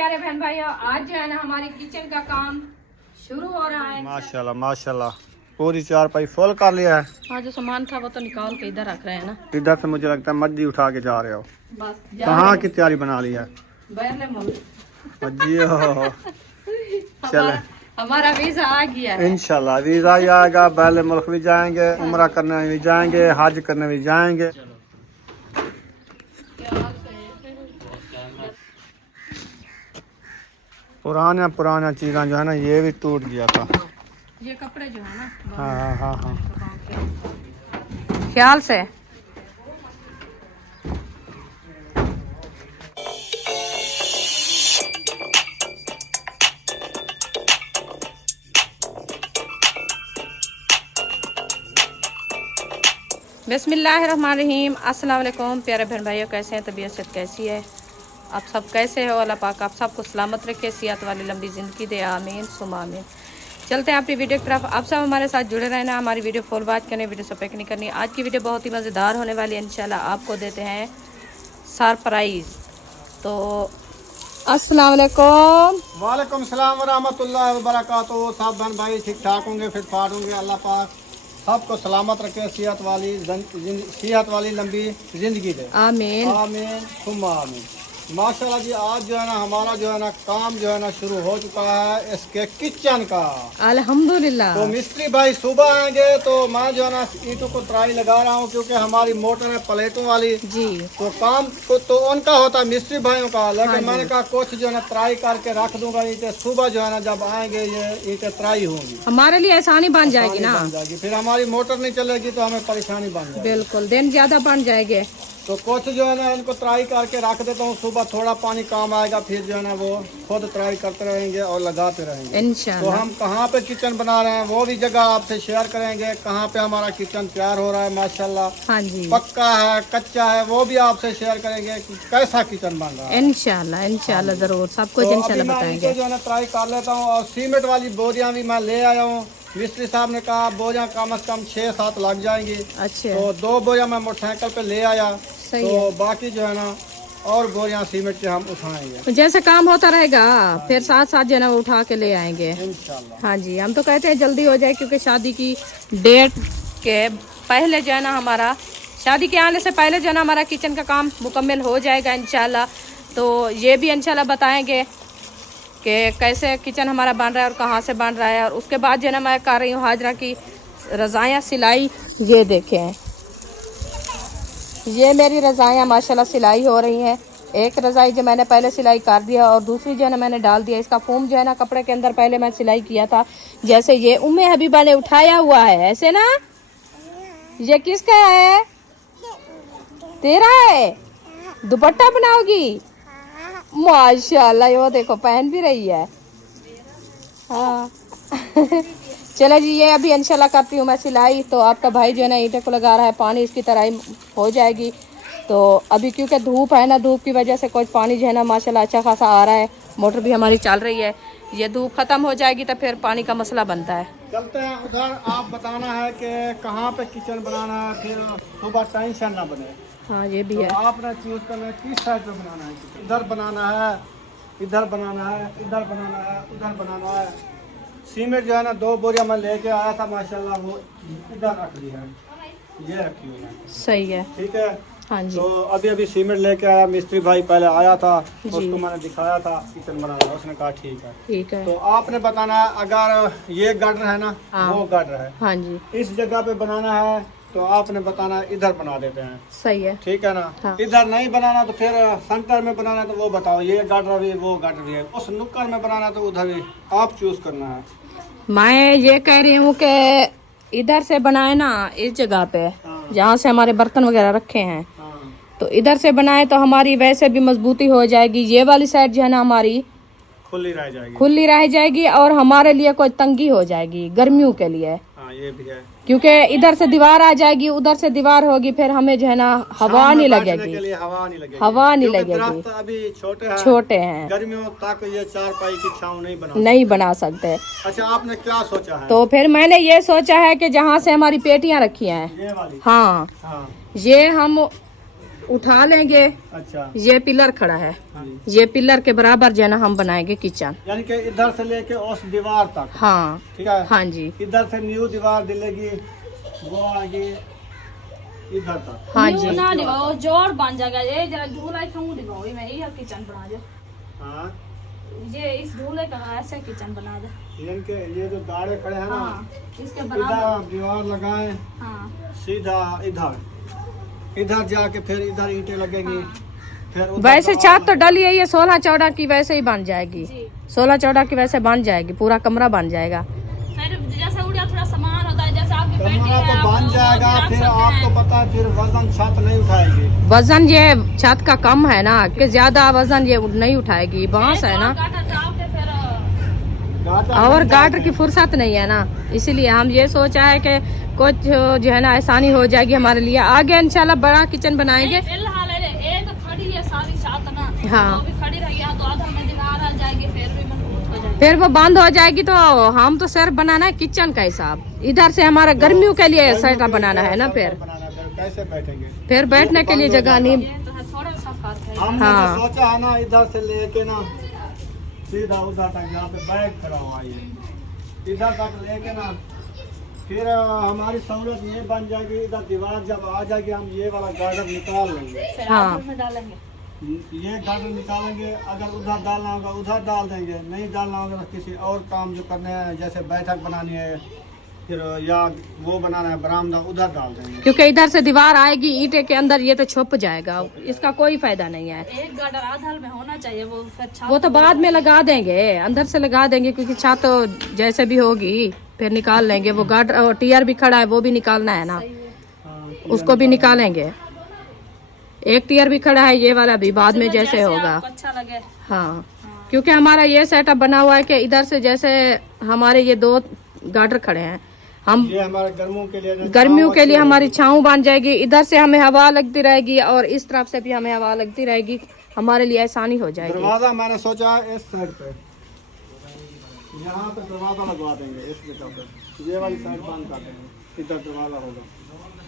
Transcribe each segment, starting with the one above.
प्यारे बहन भाइयों, आज जो है ना हमारे किचन का काम शुरू हो रहा है। माशाल्लाह माशाल्लाह, पूरी चारपाई फुल कर लिया है। हाँ, जो सामान था वो तो निकाल के इधर रख रहे हैं ना। इधर से मुझे लगता है मद्दी उठा के जा रहे हो। बस कहाँ की तैयारी बना ली है? जी हो चले, हमारा वीजा आ गया है। इंशाल्लाह वीजा ही आएगा। बैले मुल्क भी जाएंगे, उम्रा करने भी जाएंगे, हज करने भी जाएंगे। पुराना चीज़ा जो है ना ये भी टूट गया था। ये कपड़े जो है ना, हाँ हाँ हाँ ख्याल से। बिस्मिल्लाहिर्रहमानिर्रहीम। अस्सलाम वालेकुम प्यारे बहन भाइयों, कैसे हैं? तबीयत कैसी है? आप सब कैसे हो? अल्लाह पाक आप सबको सलामत रखे, सेहत वाली लंबी ज़िंदगी दे, आमीन सुमा आमीन। चलते हैं अपनी वीडियो की तरफ। आप सब हमारे साथ जुड़े रहना, हमारी वीडियो फुल वॉच करनी, वीडियो स्किप नहीं करनी। आज की वीडियो बहुत ही मज़ेदार होने वाली है। इंशाल्लाह आपको देते हैं सरप्राइज़। तो अस्सलाम वालेकुम। वालेकुम सलाम व रहमतुल्लाहि व बरकातुहू। सब बहन भाई ठीक ठाक होंगे, फिट फाट होंगे। अल्लाह पाक सबको सलामत रखे, सेहत वाली लंबी जिंदगी दे, आमीन आमीन सुम्मा आमीन। माशाल्लाह जी, आज जो है ना हमारा जो है ना काम जो है ना शुरू हो चुका है इसके किचन का। अल्हम्दुलिल्लाह। तो मिस्त्री भाई सुबह आएंगे तो मैं जो है ना ईंटों को तराई लगा रहा हूँ, क्योंकि हमारी मोटर है प्लेटों वाली जी। तो काम को तो उनका होता है मिस्त्री भाइयों का, लेकिन मैंने कहा कुछ जो है ना तराई करके रख दूंगा ईंटें। सुबह जो है ना जब आएंगे ये ईंटें तराई होंगी, हमारे लिए आसानी बन जाएगी ना। बन जाएगी, फिर हमारी मोटर नहीं चलेगी तो हमें परेशानी बन जाएगी। बिल्कुल, दिन ज्यादा बन जाएंगे। तो कुछ जो है ना इनको तराई करके रख देता हूँ, सुबह थोड़ा पानी काम आएगा, फिर जो है ना वो खुद तराई करते रहेंगे और लगाते रहेंगे। इंशाल्लाह। तो हम कहाँ पे किचन बना रहे हैं वो भी जगह आपसे शेयर करेंगे, कहाँ पे हमारा किचन तैयार हो रहा है माशाल्लाह। हाँ जी, पक्का है कच्चा है वो भी आपसे शेयर करेंगे कि कैसा किचन बन रहा है। इंशाल्लाह इंशाल्लाह जरूर सब कुछ तो इंशाल्लाह अभी मैं बताएंगे। इनको जो है ना ट्राई कर लेता हूँ। और सीमेंट वाली बोरियां भी मैं ले आया हूँ। मिस्त्री साहब ने कहा बोरियां कम से कम 6-7 लग जाएंगी। अच्छा, तो 2 बोरियां मैं मोटरसाइकिल पे ले आया, सही तो है। बाकी जो है ना और बोरियां सीमेंट के हम उठाएंगे तो जैसे काम होता रहेगा फिर साथ साथ जो है ना वो उठा के ले आएंगे इंशाल्लाह। हाँ जी, हम तो कहते हैं जल्दी हो जाए, क्योंकि शादी की डेट के पहले जो है ना हमारा, शादी के आने से पहले जो है ना हमारा किचन का काम मुकम्मल हो जाएगा इंशाल्लाह। तो ये भी इंशाल्लाह बताएंगे कि कैसे किचन हमारा बन रहा है और कहाँ से बन रहा है। और उसके बाद जो है ना मैं कर रही हूँ हाजरा की रज़ायाँ सिलाई। ये देखें, ये मेरी रज़ायाँ माशाल्लाह सिलाई हो रही हैं। एक रज़ाई जो मैंने पहले सिलाई कर दिया और दूसरी जो है ना मैंने डाल दिया। इसका फोम जो है ना कपड़े के अंदर पहले मैं सिलाई किया था। जैसे ये उम्मे हबीबा ने उठाया हुआ है ऐसे ना। ये किसका है? तेरा है? दुपट्टा बनाओगी? माशाल्लाह, ये वो देखो पहन भी रही है। हाँ चलो जी, ये अभी इंशाल्लाह करती हूँ मैं सिलाई। तो आपका भाई जो है ना ईंटें को लगा रहा है, पानी इसकी तराई हो जाएगी। तो अभी क्योंकि धूप है ना, धूप की वजह से कुछ पानी जो है ना माशाल्लाह अच्छा खासा आ रहा है। मोटर भी हमारी चल रही है। ये धूप खत्म हो जाएगी तो फिर पानी का मसला बनता है। चलते हैं उधर। आप बताना है कि कहाँ पे किचन बनाना है, फिर सुबह टेंशन ना बने। हाँ ये भी तो है। आपने चूज करना है किस साइड पे बनाना है किचन। इधर बनाना है, इधर बनाना है, इधर बनाना है, उधर बनाना है। सीमेंट जो है ना 2 बोरियां मैं लेके आया था माशाल्लाह, वो इधर रख दी है, ये रखी हुई है। सही है। ठीक है। हाँ जी। तो अभी सीमेंट लेके आया, मिस्त्री भाई पहले आया था, जी। उसको मैंने दिखाया था किचन बनाना, उसने कहा ठीक है। ठीक है। तो आपने बताना है, अगर ये गटर है ना, हाँ। वो गटर है, हाँ जी, इस जगह पे बनाना है तो आपने बताना है इधर बना देते हैं। सही है। ठीक है ना। हाँ। इधर नहीं बनाना तो फिर सेंटर में बनाना तो वो बताओ, ये गटर भी वो गटर भी है। उस नुक्कड़ में बनाना तो उधर भी आप चूज करना है। मैं ये कह रही हूँ कि इधर से बनाए ना, इस जगह पे हाँ। जहाँ से हमारे बर्तन वगैरह रखे हैं, हाँ। तो इधर से बनाए तो हमारी वैसे भी मजबूती हो जाएगी। ये वाली साइड जो है ना हमारी खुली रह जाएगी, खुली रह जाएगी और हमारे लिए कोई तंगी हो जाएगी गर्मियों के लिए। हाँ ये भी है, क्योंकि इधर से दीवार आ जाएगी, उधर से दीवार होगी, फिर हमें जो है ना हवा शाम में नहीं बैठने लगेगी। के लिए हवा नहीं लगेगी, हवा नहीं क्योंकि लगेगी। दरख्त अभी छोटे छोटे हैं, गर्मियों तक ये चारपाई की छांव नहीं नहीं बना सकते। अच्छा, आपने क्या सोचा है? तो फिर मैंने ये सोचा है कि जहाँ से हमारी पेटियां रखी हैं, ये वाली। हाँ, हाँ। ये हम उठा लेंगे। अच्छा, ये पिलर खड़ा है, हाँ जी। ये पिलर के बराबर जो है ना हम बनाएंगे किचन। यानी कि इधर से लेके उस दीवार तक। हाँ ठीक है। हाँ जी, इधर से न्यू दीवार दिलेगी, वो आगे इधर तक। हाँ जी, ना दिखाओ जोड़ बन जाएगा। ये जरा झूला क्यों दिखाओ, मैं ये किचन बना दो। हाँ, ये इस झूले का ऐसे किचन बना दो। यानी कि ये जो दाड़े खड़े हैं ना, हाँ, इसके इधर बराबर। दीवार लगाएं, हाँ, सीधा इधर जाके फिर इधर ईंटें लगेंगी, फिर उधर वैसे दीवार छत तो डली है, ये 16 14 की वैसे ही बन जाएगी। जी। 16 14 की वैसे बन जाएगी, पूरा कमरा बन जाएगा। फिर जैसे उड़िया थोड़ा सामान होता है, जैसे आपकी बेटी कमरा है, तो आप बन वो जाएगा। रख फिर सकते आपको हैं। पता है, फिर वजन छत नहीं उठाएगी। वजन ये छत का कम है ना, कि ज्यादा वजन ये नहीं उठाएगी, बांस है ना, गाटर डाल के फिर गाटर और बन गाटर जाएगा। की फुर्सत नहीं है ना, इसीलिए हम ये सोचा है कि कुछ जो है ना आसानी हो जाएगी हमारे लिए। आगे इंशाल्लाह बड़ा किचन बनाएंगे। फिलहाल एक खड़ी है सारी छत ना। हाँ। वो भी खड़ी रही है तो आधा में दीवार आ जाएगी, फिर भी मजबूत हो जाएगी। फिर वो बंद हो जाएगी तो हम तो सिर्फ बनाना है किचन का हिसाब। इधर से हमारा गर्मियों के लिए सेटअप बनाना है ना, फिर कैसे बैठेंगे? फिर बैठने के लिए जगह नहीं। ये तो है थोड़ा सा फर्क है। हमने हाँ। तो सोचा है ना, इधर से लेके ना सीधा उधर तक, जहाँ पे बैग खड़ा हुआ है, इधर तक लेके ना, फिर हमारी सहूलत ये बन जाएगी, इधर दीवार जब आ जाएगी हम ये वाला गार्डन निकाल लेंगे। फिर हाँ। आधे में डालेंगे। ये गार्डन निकालेंगे, अगर उधर डालना होगा उधर डाल देंगे, नहीं डालना होगा तो किसी और काम जो करने हैं, जैसे बैठक बनानी है, फिर या वो बनाना है बरामदा, उधर डाल देंगे। क्योंकि इधर से दीवार आएगी ईंटे के अंदर, ये तो छुप जाएगा, इसका कोई फायदा नहीं है। एक गार्डर आधा में होना चाहिए, वो फिर छत वो तो बाद में लगा देंगे, अंदर से लगा देंगे, क्योंकि छत तो जैसे भी होगी फिर निकाल लेंगे। वो गार्ड और टीयर भी खड़ा है, वो भी निकालना है ना, हाँ, उसको भी निकालेंगे। एक टीयर भी खड़ा है, ये वाला भी बाद में जैसे होगा। आपको अच्छा लगे। हाँ, क्योंकि हमारा ये सेटअप बना हुआ है कि इधर से जैसे हमारे ये 2 गार्डर खड़े हैं, हम ये हमारे गर्मियों के लिए, गर्मियों के लिए हमारी छांव बन जाएगी। इधर से हमें हवा लगती रहेगी और इस तरफ से भी हमें हवा लगती रहेगी, हमारे लिए आसानी हो जाएगी। दरवाजा मैंने सोचा है इस साइड पे, यहाँ पे दरवाजा लगवा देंगे, इस जगह पे ये वाली साइड बंद कर देंगे, इधर दरवाजा होगा।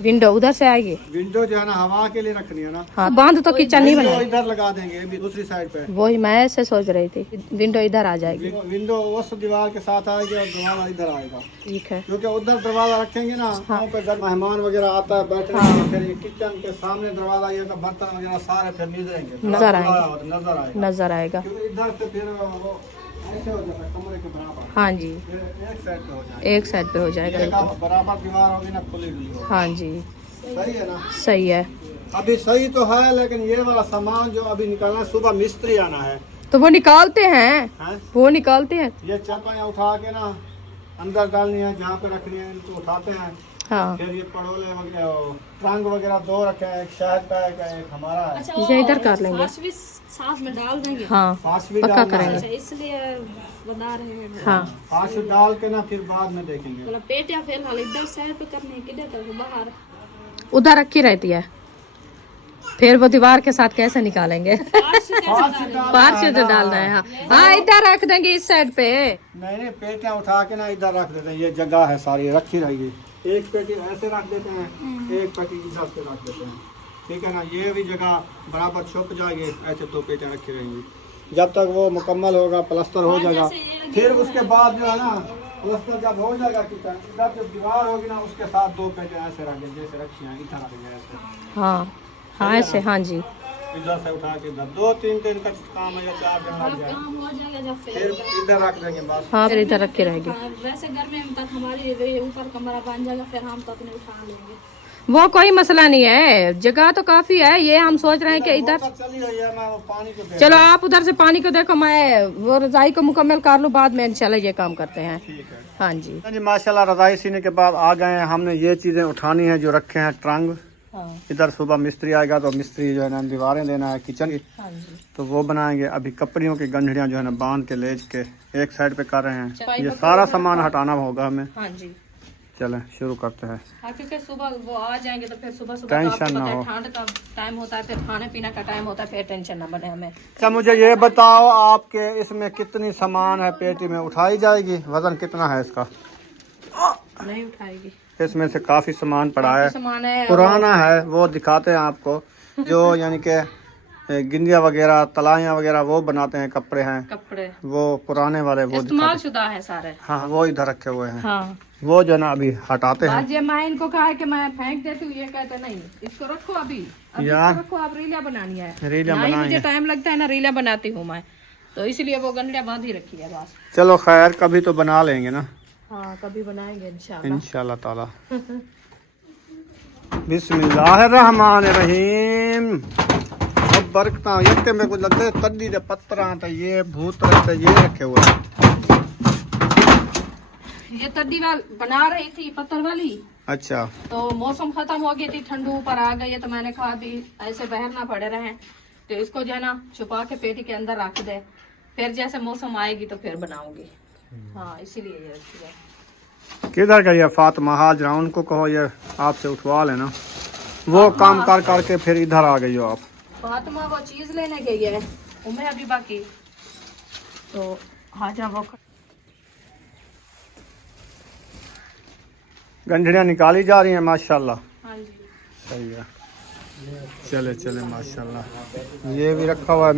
विंडो उधर से आएगी। विंडो जो है ना हवा के लिए रखनी है ना, हाँ, बांध तो किचन नहीं विंडो बना, इधर लगा देंगे अभी दूसरी साइड पे। वही मैं ऐसे सोच रही थी, विंडो इधर आ जाएगी। विंडो उस दीवार के साथ आएगी और दरवाजा इधर आएगा, ठीक है। क्योंकि उधर दरवाजा रखेंगे ना, वहाँ पे जब मेहमान वगैरह आता है बैठने के, फिर ये किचन के सामने दरवाजा, ये तो बर्तन वगैरह सारे फिर नजरेंगे, नजर आएंगे। नजर आएगा, नजर आएगा। क्योंकि इधर से फिर वो ऐसे हो जाता है कमरे के बराबर, हाँ जी, फिर एक साइड पे हो जाएगा, एक साइड पे हो जाएगा। ये का बराबर दीवार होगी ना, खुली हुई होगी। हाँ जी, सही है ना? सही है। अभी सही तो है, लेकिन ये वाला सामान जो अभी निकालना है, सुबह मिस्त्री आना है, तो वो निकालते हैं, हैं? वो निकालते हैं। ये चापाएं उठा के ना अंदर डालनी है, जहाँ पे रखनी है इनको उठाते हैं। हाँ, फिर ये पड़ोले वगैरह ट्रंक वगैरह 2 रखे हैं, एक शहद का है, एक हमारा है। अच्छा, ये इधर कर लेंगे। फास्ट भी साथ में डाल देंगे। हाँ, फास्ट भी पक्का डालना है। करेंगे। अच्छा, इसलिए बता रहे हैं। हाँ, फास्ट डाल के ना फिर बाद में देखेंगे। मतलब पेट या फिलहाल इधर साइड पे करनी है, किधर तक बाहर। उधर रखी रहती है, फिर वो दीवार के साथ कैसे निकालेंगे? पार से तो डालना है। हाँ हाँ, इधर रख देंगे इस साइड पे। नहीं नहीं, पेटियां उठा के ना इधर रख देते हैं, ये जगह है सारी रखी रहेगी। एक पेटी ऐसे रख देते हैं, एक पेटी इधर से रख देते हैं, ठीक है ना? ये भी जगह बराबर छुप जाएगी, ऐसे 2 पेटियां रखी रहेंगी। जब तक वो मुकम्मल होगा, प्लास्टर हो जाएगा, फिर उसके बाद जो है ना, प्लास्टर जब हो जाएगा किचन, इधर जो दीवार होगी ना, उसके साथ 2 पेटियां ऐसे रख देंगे, जैसे रखी हैं इधर रखेंगे ऐसे। हाँ हाँ, ऐसे। हाँ जी, इधर से उठा के इधर 2-3 दिन का काम है, या 4 दिन लग जाए, काम हो जाएगा जब फिर इधर रख देंगे बस। हाँ, फिर इधर रखी रहेगी। वैसे गर्मी में तक हमारी ऊपर कमरा बन जाएगा, फिर हम तो अपने उठा लेंगे। वो कोई मसला नहीं है, जगह तो काफी है। ये हम सोच रहे हैं कि इधर, चली गई है, मैं वो पानी को चलो आप उधर से पानी को देखो, मैं वो रजाई को मुकम्मल कर लूँ, बाद में इंशाल्लाह ये काम करते हैं। ठीक है हाँ जी। जी। माशाल्लाह रजाई सीने के बाद आ गए हैं, हमने ये चीजें उठानी है जो रखे हैं ट्रंक। हाँ, इधर सुबह मिस्त्री आएगा तो मिस्त्री जो है ना दीवारें देना है किचन की, हाँ जी। तो वो बनाएंगे। अभी कपड़ियों की गंढड़ियां जो है ना बांध के लेज के एक साइड पे कर रहे हैं। चपाई ये पकड़ सारा के सामान हटाना होगा हमें। हाँ जी। चलें शुरू करते हैं। हाँ, क्योंकि सुबह वो आ जाएंगे तो फिर सुबह सुबह टेंशन ना हो। ठंड का टाइम होता है, फिर खाने पीने का टाइम होता है, फिर टेंशन ना बने हमें। अच्छा मुझे ये बताओ, आपके इसमें कितनी सामान है पेटी में, उठाई जाएगी? वजन कितना है इसका? नहीं उठाएगी, इसमें से काफी सामान पड़ा है, सामान है। पुराना है, वो दिखाते हैं आपको। जो यानी कि गिंदिया वगैरह तलाइयाँ वगैरह वो बनाते हैं कपड़े हैं, कपड़े वो पुराने वाले वो इस्तेमाल शुदा है सारे। हाँ वो इधर रखे हुए हैं। हाँ वो जो है ना अभी हटाते हैं। आज ये मैं इनको कहा है कि मैं फेंक देती हूँ, ये कहते नहीं इसको रखो अभी यार, इसको रखो, आप रीलिया बनानी है। रीलियां यहाँ ही बनाएंगे। मुझे टाइम लगता है ना, रीलिया बनाती हूँ मैं, तो इसलिए वो गंडिया बांध ही रखी है बस। चलो खैर कभी तो बना लेंगे ना हाँ कभी बनाएंगे इंशाल्लाह। इंशाल्लाह ताला। बिस्मिल्लाहिर्रहमानिर्रहीम। अब बरकता ये मेरे को लगता है तद्दी दे पत्तरा तो ये भूत रखते ये रखे हुए हैं। ये तड्डी वाल बना रही थी पत्थर वाली, अच्छा तो मौसम खत्म हो गई थी, ठंडू ऊपर आ गई है, तो मैंने कहा अभी ऐसे बाहर ना पड़े रहे, तो इसको जो है ना छुपा के पेटी के अंदर रख दे, फिर जैसे मौसम आएगी तो फिर बनाऊंगी। हाँ इसीलिए ये रखी है। किधर गई है फातिमा? हाजरा उनको कहो ये आपसे उठवा लेना, वो काम कर करके फिर इधर आ गई हो आप। फातिमा वो चीज लेने गई है उम्मे अभी बाकी, तो हाजरा वो गंढड़ियाँ निकाली जा रही हैं माशाल्लाह। हाँ जी सही है, चले चले माशाल्लाह। ये भी रखा हुआ है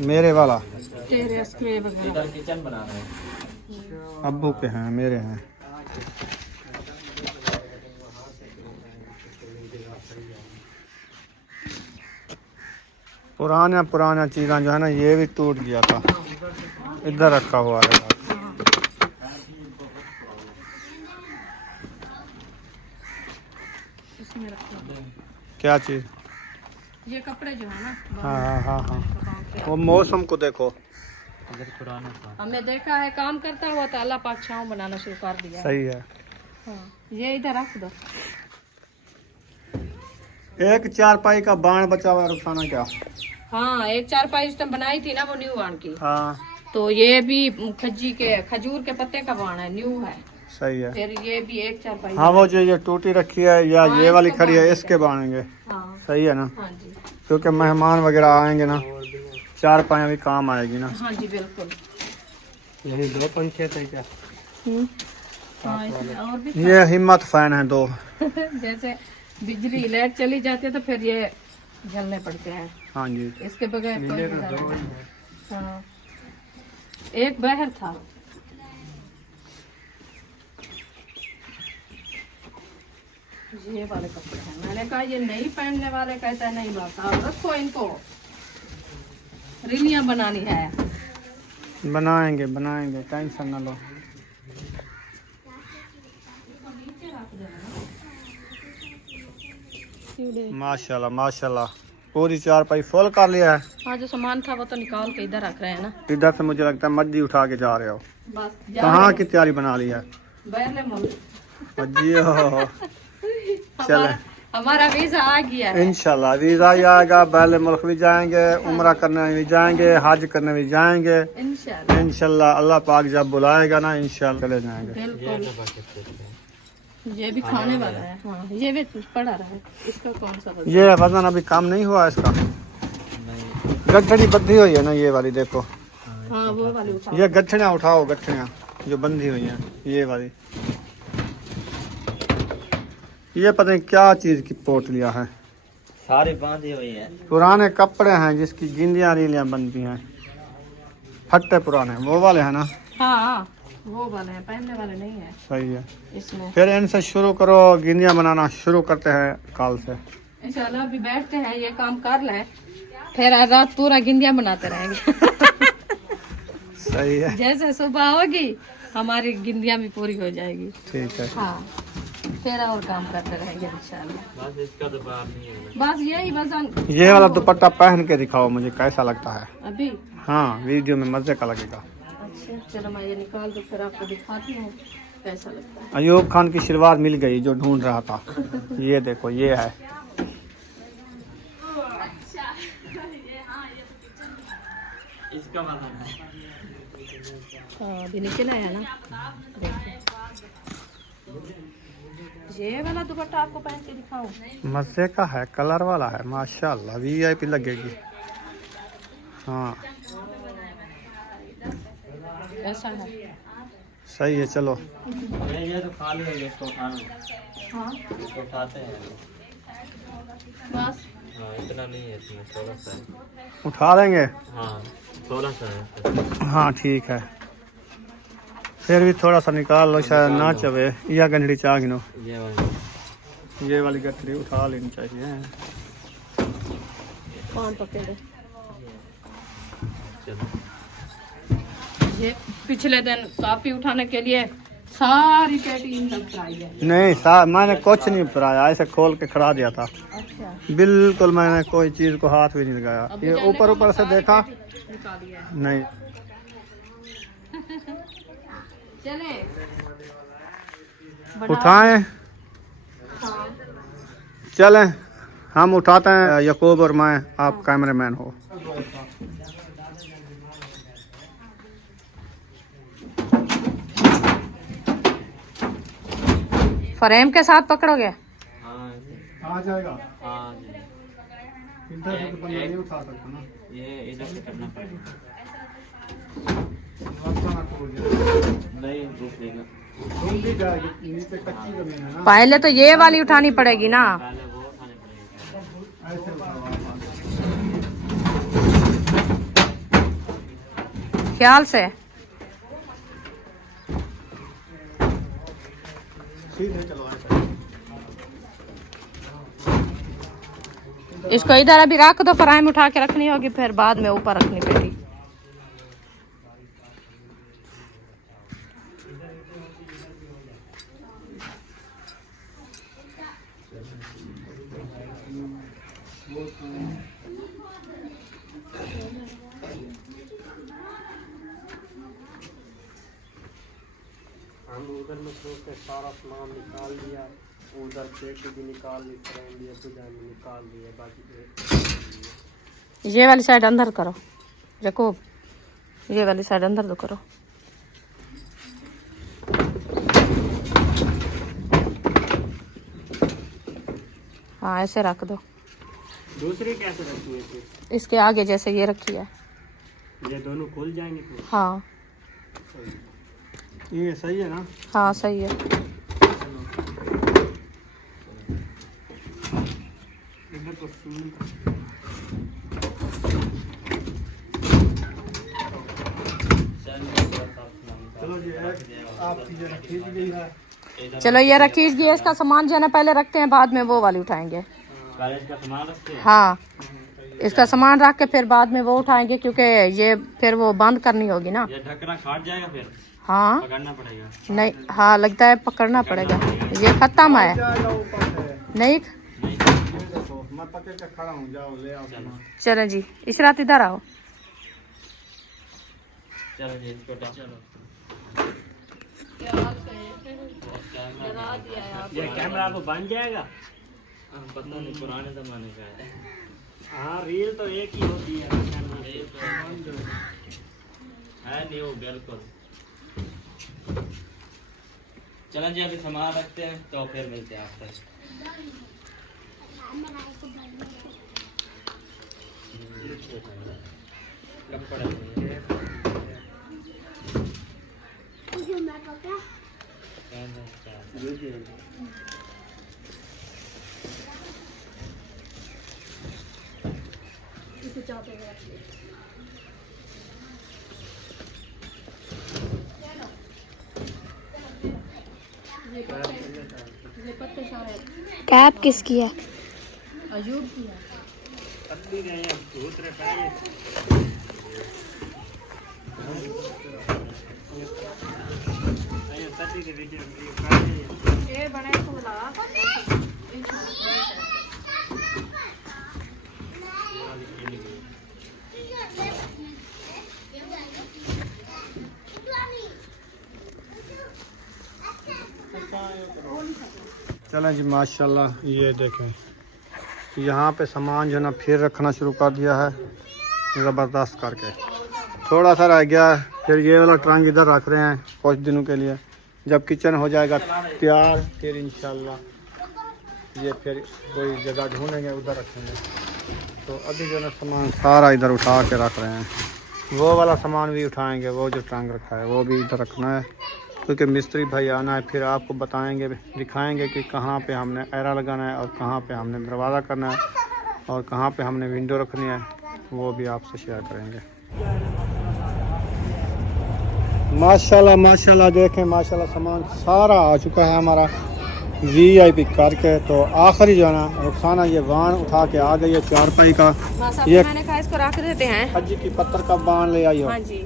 मेरे वाला, तेरे स्क्वे वगैरह किचन बना रहे हैं। अब्बू के हैं मेरे हैं। पुराना चीज़ें जो है ना ये भी टूट गया था, इधर रखा हुआ है। इसमें रखो क्या चीज़? ये कपड़े जो है ना। हाँ हाँ हाँ, वो मौसम को देखो। हमने देखा है काम करता हुआ तो अल्लाह पाक छाँव बनाना शुरू कर दिया। सही है। हाँ ये इधर रख दो। एक चारपाई का बाण बचा हुआ है रुखसाना क्या? हाँ एक चारपाई उस टाइम बनाई थी ना वो न्यू बाण की, हाँ तो ये भी खजूर के पत्ते का बाण है, न्यू है। सही है। फिर ये भी एक चारपाई। हाँ वो जो ये टूटी रखी है या हाँ, ये वाली इसको खड़ी है बांध इसके बांधेंगे। हाँ सही है ना, हाँ जी क्योंकि मेहमान वगैरह आएंगे ना, चारपाई भी काम आएगी ना। हाँ जी बिल्कुल। यही दो पंखे थे क्या? हाँ इसमें और भी ये हिम्मत फैन है दो। जैसे बिजली लाइट चली जाती है तो फिर ये जलने पड़ते हैं। हाँ जी, इसके बगैर कोई गुजारा नहीं। हाँ एक बहर था। ये वाले कपड़े हैं, मैंने कहा ये नहीं पहनने वाले, कहता है नहीं बात आप रखो इनको, रीलियां बनानी है। बनाएंगे बनाएंगे टेंशन ना लो। माशाल्लाह माशाल्लाह, पूरी चारपाई फुल कर लिया है। हाँ जो सामान था वो तो निकाल के इधर रख रहे हैं ना। इधर से मुझे लगता है मद्दी उठा के जा रहे हो। बस कहाँ की तैयारी बना ली है? बैरले मुल्क जियो चले हमारा वीजा आ गया है। इंशाल्लाह वीजा ही आएगा, बैले मुल्क भी जाएंगे, उम्रा करने भी जाएंगे, हज करने भी जाएंगे इंशाल्लाह। इंशाल्लाह। अल्लाह पाक जब बुलाएगा ना इंशाल्लाह चले जाएंगे। बिल्कुल। ये भी खाने वाला है। हाँ ये भी पड़ा रहा है। इसका कौन सा वजन? ये वजन अभी काम नहीं हुआ इसका, गठड़ी बंधी हुई है ना ये वाली, देखो हाँ वो वाली उठाओ। ये गठड़ियाँ उठाओ, गठड़ियाँ जो बंधी हुई हैं ये वाली। ये पता नहीं क्या चीज की पोट लिया है, सारे बांधे हुए हैं। पुराने कपड़े हैं जिसकी गिंदियाँ रीलियाँ बनती हैं, फट्टे पुराने वो वाले हैं ना। हाँ वो वाले हैं, पहनने वाले नहीं है सही है। इसमें। फिर इनसे शुरू करो, गिंदियाँ बनाना शुरू करते हैं कल से इंशाल्लाह। अभी बैठते हैं, ये काम कर लें, फिर आज रात पूरा गिंदियाँ बनाते रहेंगे। सही है, जैसे सुबह होगी हमारी गिंदियाँ भी पूरी हो जाएगी। ठीक है। हाँ फिर और काम करते रहेंगे इंशाल्लाह। बस इसका तो बाहर नहीं है। बस यही वजन। ये वाला दुपट्टा पहन के दिखाओ मुझे कैसा लगता है। अभी हाँ वीडियो में मजे का लगेगा। अच्छा चलो मैं ये निकाल दूँ फिर आपको दिखाती हूँ कैसा लगता है। अयूब खान की शलवार मिल गई जो ढूंढ रहा था। ये देखो ये है। इसका मतलब अभी निकल आया ना, देखिए ये वाला दुपट्टा आपको पहन के दिखाऊं। मजे का है, कलर वाला है माशाल्लाह, वीआईपी लगेगी। हाँ ऐसा है। सही है चलो। ये तो खाली है, इसको खाना हाँ इसको खाते हैं। बस हाँ इतना नहीं है, इसमें थोड़ा सा है। उठा देंगे। हाँ थोड़ा सा है। हाँ ठीक है, फिर भी थोड़ा सा निकाल लो, शायद ना दो। चवे या गंढड़ी चाह गिनो। ये वाली ये वाली गठरी उठा लेनी चाहिए। कौन पकड़े? चलो। ये पिछले दिन काफी उठाने के लिए सारी पेटी इन सब फ्राई है। नहीं मैंने कुछ नहीं पराया, ऐसे खोल के खड़ा दिया था। अच्छा, बिल्कुल मैंने कोई चीज को हाथ भी नहीं लगाया। अभी ये जाने ऊपर को ऊपर से सारी देखा पेटी निकाल दिया है। नहीं। चले उठाएं, हाँ। चलें, हम उठाते हैं। यकूब और मैं, आप कैमरामैन हो। फ्रेम के साथ पकड़ोगे? हाँ आ जाएगा। हाँ जी। इधर से तो बंदा नहीं उठा सकता ना। ये इधर से करना पड़ेगा। नहीं रुकेगा। घूम भी जाएगी, नीचे कच्ची जमीन है ना। पहले तो ये वाली उठानी पड़ेगी ना, पहले वो उठाने पड़ेगा। ऐसे उठाओ आप। ख्याल से। सीधे चलो ऐसे। इसको इधर अभी रख दो, फ्राइम उठा के रखनी होगी, फिर बाद में ऊपर रखनी पेटी। हम उधर में से सारा सामान निकाल लिया, उधर पेटी भी निकाल ली, फ्रेम भी डिजाइन निकाल लिए, बाकी ये वाली साइड अंदर करो यकूब, ये वाली साइड अंदर दो करो। हाँ ऐसे रख दो। दूसरी कैसे रखी है? इसके आगे जैसे ये रखी है। ये दोनों खुल जाएंगे तो? हाँ ये सही है ना? हाँ सही है। इधर तो चलो जी, आपकी जरा खींच गई है। चलो ये रखी गई, इसका सामान जो है ना पहले रखते हैं, बाद में वो वाली उठाएंगे। कॉलेज का सामान रखते हैं। हाँ इसका सामान रख के फिर बाद में वो उठाएंगे, क्योंकि ये फिर वो बंद करनी होगी ना। ये ढकना काट जाएगा, फिर हाँ पकड़ना पड़ेगा। नहीं, हाँ लगता है पकड़ना पड़ेगा। ये खत्म है जाएगा ऊपर से। नहीं। ये देखो, मैं पकड़ के खड़ा हूँ, जाओ ले आओ सामान। चलो जी, इशरात इधर आओ। चलो जी इसको चलो। ये कैमरा आपको बन जाएगा? पता नहीं, पुराने जमाने का है। हाँ रील तो एक ही होती है। है न्यू बिल्कुल। चलो जी अभी सामान रखते हैं, तो फिर मिलते हैं आपसे। कब कैप किसकी है? अयूब की है। ये बने फूला। चलें जी माशाल्लाह, ये देखें यहाँ पे सामान जो है ना फिर रखना शुरू कर दिया है ज़बरदस्त करके। थोड़ा सा रह गया है, फिर ये वाला ट्रंक इधर रख रहे हैं कुछ दिनों के लिए। जब किचन हो जाएगा तैयार, फिर इंशाल्लाह ये फिर कोई जगह ढूंढेंगे, उधर रखेंगे। तो अभी जो है ना सामान सारा इधर उठा के रख रहे हैं। वो वाला सामान भी उठाएंगे, वो जो ट्रंक रखा है वो भी इधर रखना है। क्योंकि मिस्त्री भाई आना है, फिर आपको बताएंगे, दिखाएंगे कि कहाँ पे हमने एरा लगाना है और कहाँ पे हमने दरवाज़ा करना है और कहाँ पे हमने विंडो रखनी है, वो भी आपसे शेयर करेंगे। माशाल्लाह माशाल्लाह, देखें माशाल्लाह सामान सारा आ चुका है हमारा VIP करके। तो आखिरी जो है ना रुखसाना ये वान उठा के आ गई है चारपाई का। ये मैंने कहा इसको रख देते हैं। हज्जी की पत्थर का वान ले आई हो। हाँ जी,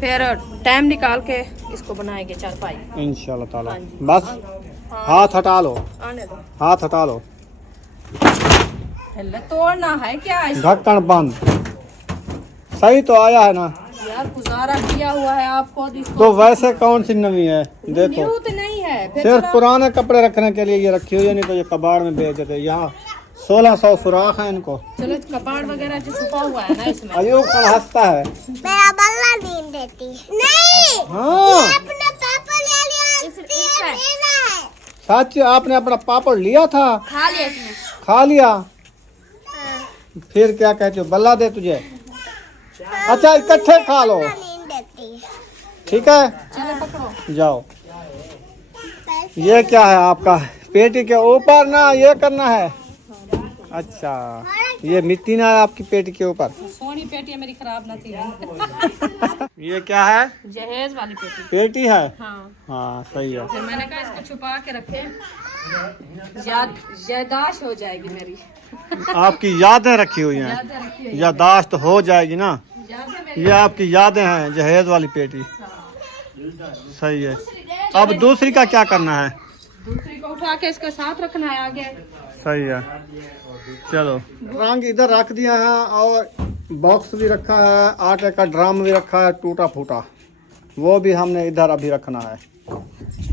फिर टाइम निकाल के इसको बनाएंगे चारपाई इंशाल्लाह ताला। हाँ जी। बस हाथ हटा लो, आने दो। हाथ हटा लो, तोड़ना है क्या इसको? ढक्कन बंद। सही तो आया है ना यार गुजारा किया हुआ है आपको इसको। तो वैसे कौन सी नवी है? देखो न्यू तो नहीं है, फिर सिर्फ पुराने कपड़े रखने के लिए ये रखी हुई है, नहीं तो ये कबाड़ में बेच देते। यहाँ 1600 सुराख है इनको। चलो कबाड़ वगैरह जो छुपा हुआ है ना इसमें। अयूब कल हंसता है। मेरा बल्ला नींद देती नहीं। हाँ अपना पापा ले लिया, इसका है। लेना है। सच, आपने अपना पापड़ लिया था? खा लिया इसमें। खा लिया? फिर क्या कहते हो, बल्ला दे तुझे? अच्छा इकट्ठे खा लो, नींद देती ठीक है? चलो पकड़ो। जाओ। ये क्या है आपका? पेटी के ऊपर ना ये करना है। अच्छा, ये मिट्टी ना है आपकी पेटी के ऊपर। सोनी पेटी मेरी खराब ना थी। ये क्या है? जहेज वाली पेटी। पेटी है? हाँ। हाँ सही है। फिर मैंने कहा इसको छुपा के रखे, यादाश्त हो जाएगी मेरी। आपकी यादें रखी हुई हैं, यादें रखी है। यादाश्त हो जाएगी ना। यादें मेरी। ये आपकी यादें हैं, जहेज वाली पेटी। सही है। अब दूसरी का क्या करना है? दूसरी को उठा के इसके साथ रखना है आगे। सही है। चलो, रंग इधर रख दिया है और बॉक्स भी रखा है, आटे का ड्रम भी रखा है टूटा फूटा, वो भी हमने इधर अभी रखना है।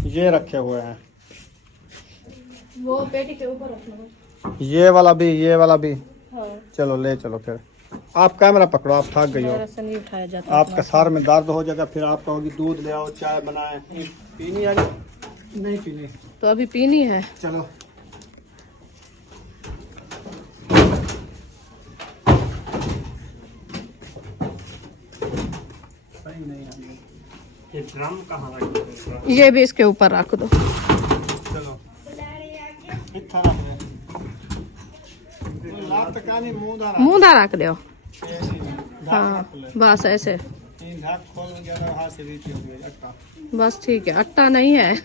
ये रखे हुए हैं, वो पेटी के ऊपर रखना। ये वाला भी, ये वाला भी। हाँ। चलो ले चलो। फिर आप कैमरा पकड़ो, आप थक गई हो, मेरा से नहीं उठाया जाता। आपका सर में दर्द हो जाएगा। फिर आप कहोगी दूध ले आओ, चाय बनाए। पीनी है? नहीं पीनी? तो अभी पीनी है। चलो। सही नहीं है। ये ड्रम कहाँ रख? ये भी इसके ऊपर रख दो। चलो इतना रख दे। लात का नहीं, मुंह मुंह रख दो। हाँ बस ऐसे, खोल गया हाथ से रीच हो गया अट्टा। बस ठीक है। आटा नहीं है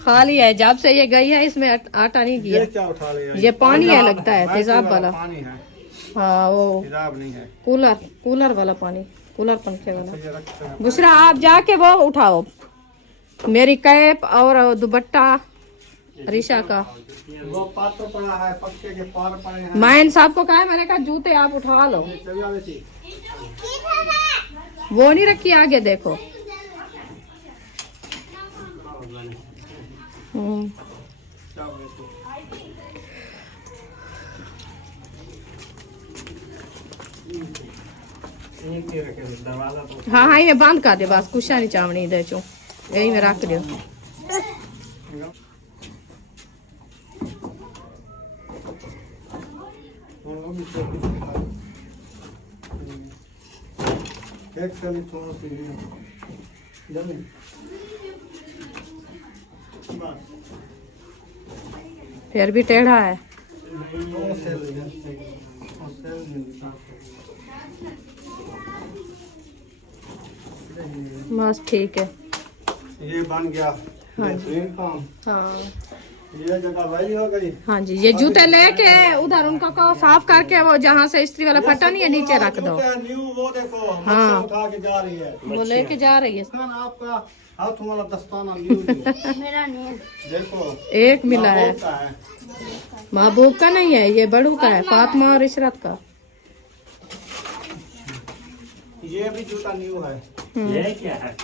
खाली है। जब से ये गई है इसमें आटा नहीं किया। ये क्या उठा लिया? ये पानी है लगता है, तेजाब वाला। पानी है, हाँ वो तेजाब नहीं है। कूलर वाला पानी, कूलर पंखे वाला। ये रखते हैं। बुशरा आप जाके वो उठाओ मेरी कैप और दुपट्टा रिशा का। वो पात्र पड़ा है, पक्के के पार पड़े हैं। मैं साहब को कहा है, मैंने कहा जूते आप उठा लो। चलिए आ बेटी। वो नहीं रखी आगे देखो। हाँ हाँ ये बंद कर दे बस, कुछ नहीं चावनी दे चो यही में रख दो। फिर भी टेढ़ा है। बस ठीक है। ये बन गया। हाँ बेहतरीन काम। हाँ ये जगह वही हो गई। हाँ जी, ये जूते लेके उधर उनको कहो साफ करके वो जहाँ से इस्त्री वाला फटा नहीं है नीचे रख दो। न्यू वो देखो, हाँ। उठा के जा रही है। वो लेके जा रही है। आपका हाथ वाला दस्ताना न्यू मेरा नहीं। देखो एक मिला है, का है। महबूब का नहीं है, ये बड़ू का है, फातिमा और इशरत का। ये भी जूता न्यू है। ये क्या है?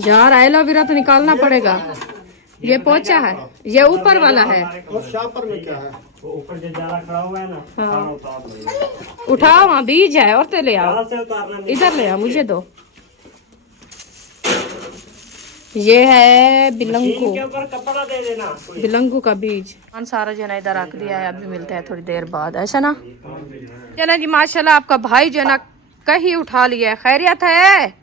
यार एलोवेरा तो निकालना पड़ेगा। ये पोछा है, ये ऊपर वाला है। और शापर में क्या है? वो ऊपर जो जाला खड़ा हुआ है ना, हाँ। उतार लो। उठाओ, वहाँ बीज है और ते ले आओ। जाला से उतारना नहीं। इधर ले आओ, मुझे दो। ये है बिलंगू, के ऊपर कपड़ा दे देना कोई। बिलंगू का बीज। सारा जो है ना इधर रख दिया है, अभी मिलते हैं थोड़ी देर बाद, ऐसा ना जना जी। माशाल्लाह आपका भाई जो है ना कहीं उठा लिया है। खैरियत है?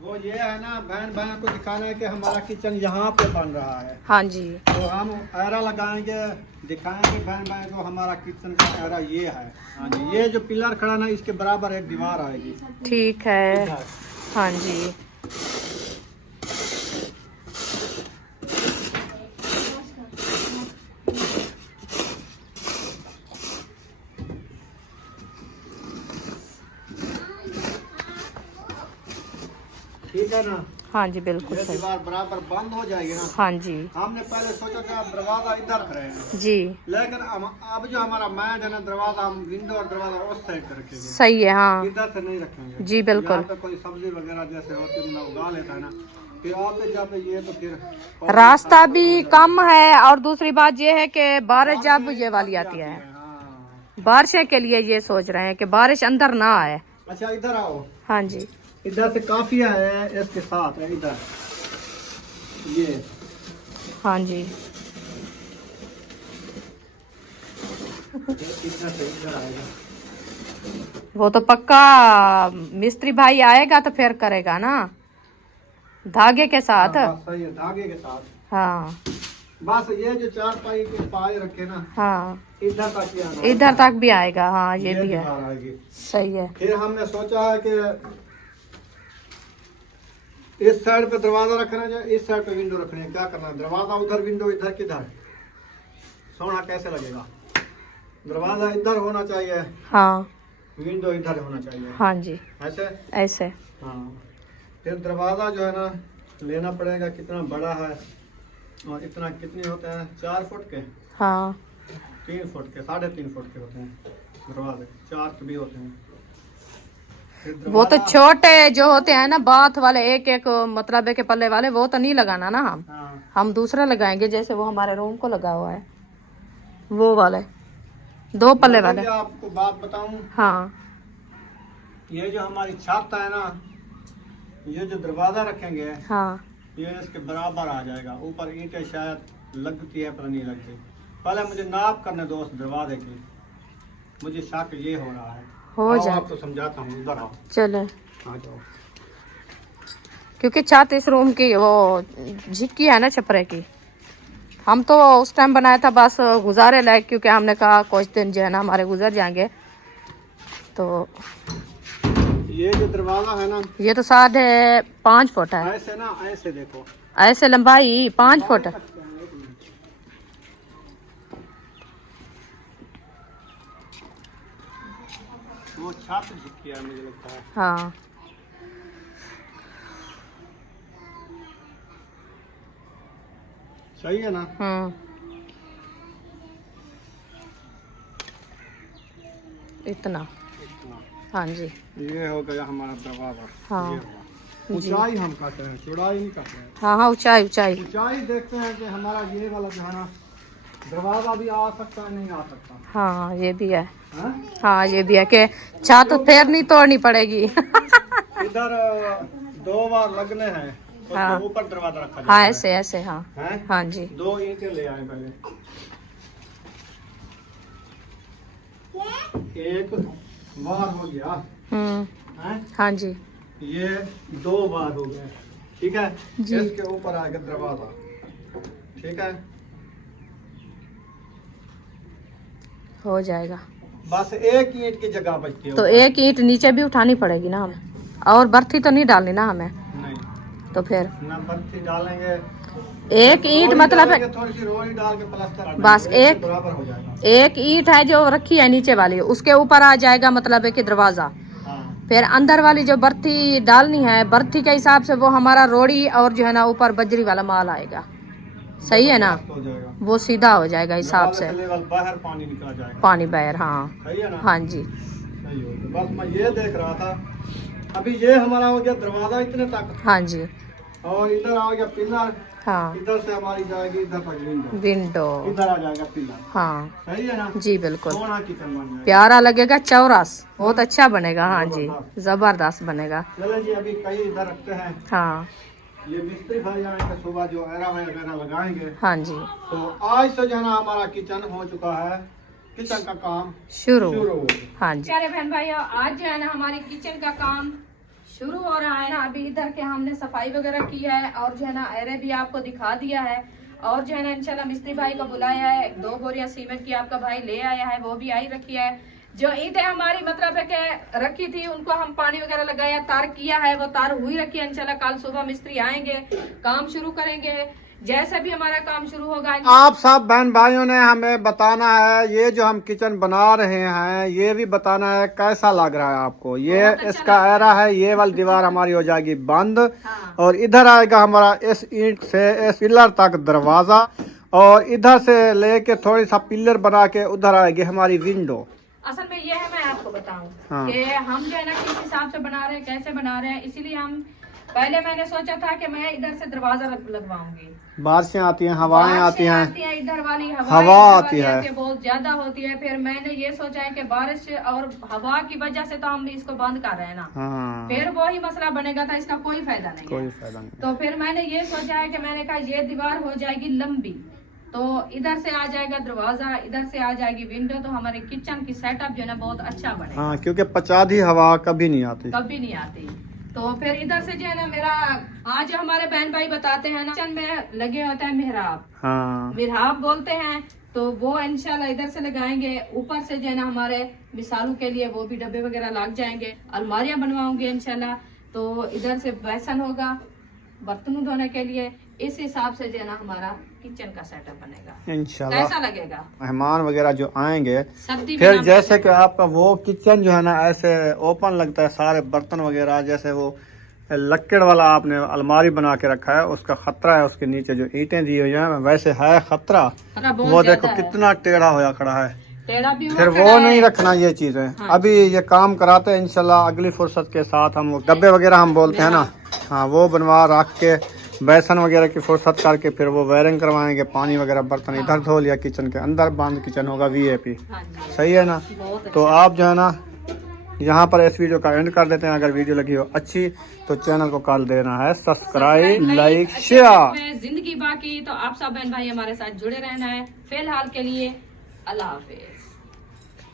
वो ये है ना, बहन बहन को दिखाना है कि हमारा किचन यहाँ पे बन रहा है। हाँ जी। तो हम एरा लगाएंगे, दिखाएंगे बहन बहन को हमारा किचन का एरा ये है। हाँ जी, ये जो पिलर खड़ा ना इसके बराबर एक दीवार आएगी। ठीक है। इधर। हाँ जी। ठीक है ना, हाँ जी बिल्कुल ये सही। दीवार बराबर बंद हो जाएगी ना। हाँ जी। हमने पहले सोचा था दरवाजा इधर करें, जी लेकिन अब जो हमारा मैट है ना, दरवाजा हम विंडो और दरवाजा उस साइड पे रखेंगे, सही है। हाँ इधर से नहीं रखेंगे। जी बिल्कुल। यहाँ पे कोई सब्जी वगैरह जैसे होती है ना उगा लेता है ना, फिर आते जाते ये तो फिर रास्ता भी कम है, और दूसरी बात ये है कि बारिश जब ये वाली आती है, हाँ। बारिश के लिए ये सोच रहे हैं कि बारिश अंदर ना आए। अच्छा इधर आओ, हाँ जी। इधर से काफी है, इसके साथ है इधर ये। हाँ जी। इधर से इधर आएगा। वो तो पक्का मिस्त्री भाई आएगा तो फिर करेगा ना, धागे के साथ। हाँ, बस सही है, धागे के साथ। हाँ बस ये जो चार पाई के पाए रखे ना, हाँ इधर तक ही आना, इधर तक भी आएगा। हाँ ये भी है, दीवार आएगी। सही है। फिर हमने सोचा है कि इस साइड पे दरवाजा रखना है, इस साइड पे विंडो रखनी है। क्या करना है, दरवाजा उधर विंडो इधर, किधर सोना कैसे लगेगा? दरवाजा इधर होना चाहिए, हाँ विंडो इधर होना चाहिए। हाँ जी ऐसे। ऐसे। हाँ, फिर दरवाजा जो है ना लेना पड़ेगा, कितना बड़ा है और इतना कितने होते हैं, 4 फुट के, हाँ 3 फुट के, 3.5 फुट के होते हैं दरवाजे, 4 भी होते हैं। फिर वो तो दरवाजा- छोटे जो होते हैं ना बाथ वाले, एक एक मतलब के पल्ले वाले, वो तो नहीं लगाना ना हम। हाँ, हम दूसरा लगाएंगे, जैसे वो हमारे रूम को लगा हुआ है वो वाले 2 पल्ले वाले। मैं आपको बात बताऊं, हाँ ये जो हमारी छत है ना, ये जो दरवाजा रखेंगे हाँ ये इसके बराबर आ जाएगा। ऊपर ईंटें शायद लगती है पर नहीं लगती। पहले मुझे नाप करने दो उस दरवाजे की, मुझे शक ये हो रहा है। हो आओ, जाए। आपको समझाता हूँ, इधर आओ, चले, आ जाओ। क्योंकि छत इस रूम की वो झिक्की है ना छपरे की। हम तो उस टाइम बनाया था बस गुजारे लायक, क्योंकि हमने कहा कुछ दिन जो है ना हमारे गुजर जाएंगे। तो ये जो दरवाजा है ना, ये तो 5.5 फुट है। ऐसे ना, ऐसे देखो, ऐसे लंबाई 5 फुट। वो छत झुकी है मुझे लगता है। हाँ सही है ना? इतना। इतना। हाँ जी। ये हो गया हमारा दरवाजा। हाँ। ये हुआ। ऊंचाई हम कहते हैं, चौड़ाई नहीं कहते हैं। हाँ हाँ ऊंचाई ऊंचाई। ऊंचाई देखते हैं कि हमारा ये वाला जो है ना, दरवाजा भी आ सकता है, नहीं आ सकता। हाँ ये भी है। हाँ? हाँ ये भी है कि छत फिर नहीं तोड़नी पड़ेगी। इधर 2 बार लगने हैं, उसके हाँ। ऊपर दरवाजा रखा हाँ ऐसे ऐसे। हाँ है। हाँ जी। 2 ईंटें ले आए पहले, एक बार हो गया है? हाँ जी। ये 2 बार हो गए, ठीक है। जी। इसके ऊपर आएगा दरवाजा, ठीक है। हो जाएगा। बस एक ईंट की जगह बचती है। तो एक ईंट नीचे भी उठानी पड़ेगी ना हमें, और बर्थी तो नहीं डालनी ना हमें। नहीं, तो फिर ना बत्ती डालेंगे, एक ईंट रोड़ी मतलब डालेंगे, थोड़ी सी रोड़ी डाल के प्लास्टर बस एक बराबर हो जाएगा। एक ईंट है जो रखी है नीचे वाली, उसके ऊपर आ जाएगा मतलब है कि दरवाजा। हाँ, फिर अंदर वाली जो बर्थी डालनी है, बर्थी के हिसाब से वो हमारा रोड़ी और जो है ना ऊपर बजरी वाला माल आएगा। सही है ना, हो जाएगा, वो सीधा हो जाएगा हिसाब से। लेवल बाहर पानी निकल जाएगा। पानी बहर। हाँ सही है ना? हाँ जी। सही हो गया। बस मैं ये देख रहा था, अभी ये हमारा हो गया दरवाजा इतने तक, हाँ जी। और इधर आ गया पिलर, हाँ इधर से हमारी जाएगी इधर तक विंडो, विंडो। इधर आ जाएगा पिलर। हाँ सही है ना? जी बिल्कुल। सोना किचन बन जाएगा। प्यारा लगेगा, चौरस बहुत अच्छा बनेगा। हाँ जी जबरदस्त बनेगा। चलो जी, अभी कई इधर रखते हैं। हाँ ये मिस्त्री भाई आएंगे सुबह, जो एरा वगैरह लगाएंगे। हाँ जी। तो आज से जो है ना हमारा किचन हो चुका है, किचन का काम शुरू। शुरू हो गया। हाँ जी। प्यारे बहन भाई, आज जो है ना हमारी किचन का काम शुरू हो रहा है ना। अभी इधर के हमने सफाई वगैरह की है और जो है ना एरे भी आपको दिखा दिया है और जो है ना इंशाल्लाह मिस्त्री भाई को बुलाया है। 2 बोरियां सीमेंट की आपका भाई ले आया है, वो भी आई रखी है। जो ईंटें हमारी मतलब है कि रखी थी उनको हम पानी वगैरह लगाया, तार किया है, वो तार हुई रखी है। इंशाल्लाह कल सुबह मिस्त्री आएंगे, काम शुरू करेंगे। जैसे भी हमारा काम शुरू होगा। आप सब बहन भाइयों ने हमें बताना है, ये जो हम किचन बना रहे हैं ये भी बताना है कैसा लग रहा है आपको। ये अच्छा इसका एरा है, ये वाली दीवार हमारी हो जाएगी बंद हाँ। और इधर आएगा हमारा इस ईंट से इस पिलर तक दरवाजा और इधर से लेके थोड़ी सा पिलर बना के उधर आएगी हमारी विंडो। असल में ये है, मैं आपको बताऊं हाँ। कि हम जो है ना किस हिसाब से बना रहे हैं, कैसे बना रहे हैं। इसीलिए हम पहले मैंने सोचा था कि मैं इधर से दरवाजा लगवाऊंगी। बारिशें आती हैं, हवाएं आती हैं, इधर वाली हवा आती है, बहुत ज्यादा होती है। फिर मैंने ये सोचा है कि बारिश और हवा की वजह से तो हम भी इसको बंद कर रहे हैं ना, हाँ फिर वही मसला बनेगा था, इसका कोई फायदा नहीं कोई है। फायदा नहीं। तो फिर मैंने ये सोचा है कि मैंने कहा ये दीवार हो जाएगी लंबी, तो इधर से आ जाएगा दरवाजा, इधर से आ जाएगी विंडो, तो हमारे किचन की सेटअप जो है ना बहुत अच्छा बनेगा। हाँ क्योंकि पचादी हवा कभी नहीं आती, कभी नहीं आती। तो फिर इधर से जो है ना मेरा आज हमारे बहन भाई बताते हैं ना किचन में लगे होता है मिहराब, हाँ मिहराब बोलते हैं, तो वो इंशाल्लाह इधर से लगाएंगे। ऊपर से जो है ना हमारे मिसालों के लिए वो भी डब्बे वगैरह लग जाएंगे, अलमारियां बनवाऊंगे इंशाल्लाह। तो इधर से बेसन होगा बर्तनों धोने के लिए। इस हिसाब से जो है ना हमारा किचन का सेटअप बनेगा। इंशाल्लाह। कैसा लगेगा? मेहमान वगैरह जो आएंगे सर्दी फिर में जैसे कि आपका वो किचन जो है ना ऐसे ओपन लगता है, सारे बर्तन वगैरह जैसे वो लक्कड़ वाला आपने अलमारी बना के रखा है, उसका खतरा है। उसके नीचे जो ईंटें दी हुई हैं वैसे है खतरा, खतरा बहुत वो ज्यादा देखो है। कितना टेढ़ा होया खड़ा है। टेढ़ा भी हुआ फिर खड़ा वो है। नहीं रखना ये चीजें। अभी ये काम कराते हैं इंशाल्लाह अगली फुर्सत के साथ। हम वो डब्बे वगैरह हम बोलते हैं ना, हाँ वो बनवा रख के बेसन वगैरह की फुर्सत करके फिर वो वायरिंग करवाएंगे। पानी वगैरह बर्तन इधर धो लिया, किचन के अंदर बंद किचन होगा VIP। हाँ जी, सही है ना? बहुत अच्छा। तो आप जो है ना यहाँ पर इस वीडियो का एंड कर देते हैं। अगर वीडियो लगी हो अच्छी तो चैनल को कर देना है सब्सक्राइब, लाइक, शेयर। जिंदगी बाकी तो आप सब बहन भाई हमारे साथ जुड़े रहना है। फिलहाल के लिए अल्लाह हाफिज।